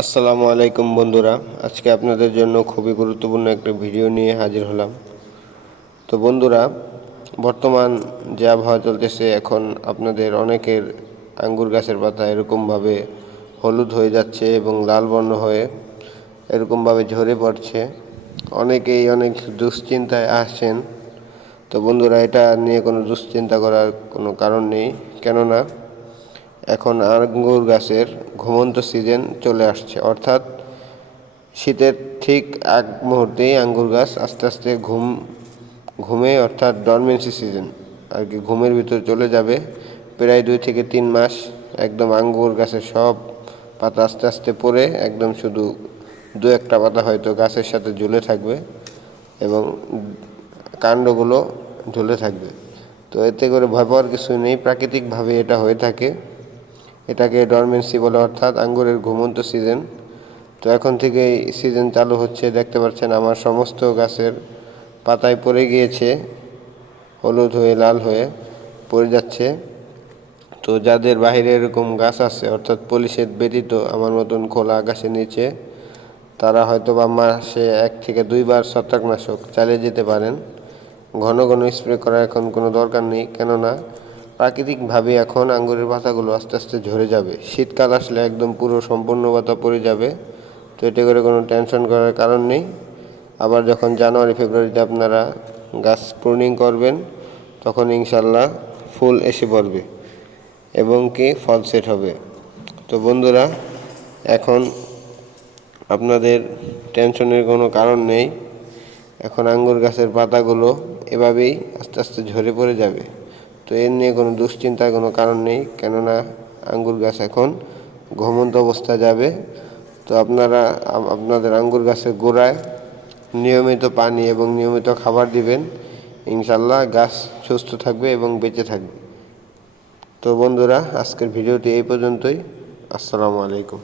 আসসালামু আলাইকুম বন্ধুরা। আজকে আপনাদের জন্য খুবই গুরুত্বপূর্ণ একটা ভিডিও নিয়ে হাজির হলাম। তো বন্ধুরা, বর্তমান যে আবহাওয়া চলতেছে, এখন আপনাদের অনেকের আঙ্গুর গাছের পাতা এরকমভাবে হলুদ হয়ে যাচ্ছে এবং লাল বর্ণ হয়ে এরকমভাবে ঝরে পড়ছে। অনেকেই অনেক দুশ্চিন্তায় আসছেন তো বন্ধুরা, এটা নিয়ে কোনো দুশ্চিন্তা করার কোনো কারণ নেই। কেননা এখন আঙ্গুর গাছের ঘুমন্ত সিজন চলে আসছে। অর্থাৎ শীতের ঠিক এক মুহূর্তেই আঙ্গুর গাছ আস্তে আস্তে ঘুম, ঘুমে অর্থাৎ ডরমেন্সি সিজন আর কি ঘুমের ভিতর চলে যাবে। প্রায় দুই থেকে তিন মাস একদম আঙ্গুর গাছের সব পাতা আস্তে আস্তে পড়ে, একদম শুধু দু একটা পাতা হয়তো গাছের সাথে ঝুলে থাকবে এবং কাণ্ডগুলো ঝুলে থাকবে। তো এতে করে ভয় পাওয়ার কিছু নেই। প্রাকৃতিকভাবে এটা হয়ে থাকে। এটাকে ডরমেন্সি বলে, অর্থাৎ আঙ্গুরের ঘুমন্ত সিজন তো এখন থেকেই সিজন চালু হচ্ছে, দেখতে পাচ্ছেন আমার সমস্ত গাছের পাতায় পড়ে গিয়েছে, হলুদ হয়ে, লাল হয়ে পড়ে যাচ্ছে। তো যাদের বাইরে এরকম গাছ আছে, অর্থাৎ পলিশের ব্যতীত আমার মতন খোলা আকাশের নিচে, তারা হয়তো বা মাসে এক থেকে দুইবার ছত্রাকনাশক চালিয়ে যেতে পারেন। ঘন ঘন স্প্রে করার এখন কোনো দরকার নেই, কেননা প্রাকৃতিকভাবে এখন আঙ্গুরের পাতাগুলো আস্তে আস্তে ঝরে যাবে। শীতকাল আসলে একদম পুরো সম্পূর্ণ পাতা পড়ে যাবে। তো এতে করে কোনো টেনশন করার কারণ নেই। আবার যখন জানুয়ারি, ফেব্রুয়ারিতে আপনারা গাছ প্রুনিং করবেন, তখন ইনশাল্লাহ ফুল এসে পড়বে এবং কি ফল সেট হবে। তো বন্ধুরা, এখন আপনাদের টেনশনের কোনো কারণ নেই। এখন আঙ্গুর গাছের পাতাগুলো এভাবেই আস্তে আস্তে ঝরে পড়ে যাবে। তো এর নিয়ে কোনো দুশ্চিন্তার কোনো কারণ নেই। কেননা আঙ্গুর গাছ এখন ঘুমন্ত অবস্থা যাবে। তো আপনারা আপনাদের আঙ্গুর গাছের গোড়ায় নিয়মিত পানি এবং নিয়মিত খাবার দিবেন। ইনশাল্লাহ গাছ সুস্থ থাকবে এবং বেঁচে থাকবে। তো বন্ধুরা, আজকের ভিডিওটি এই পর্যন্তই। আসসালামু আলাইকুম।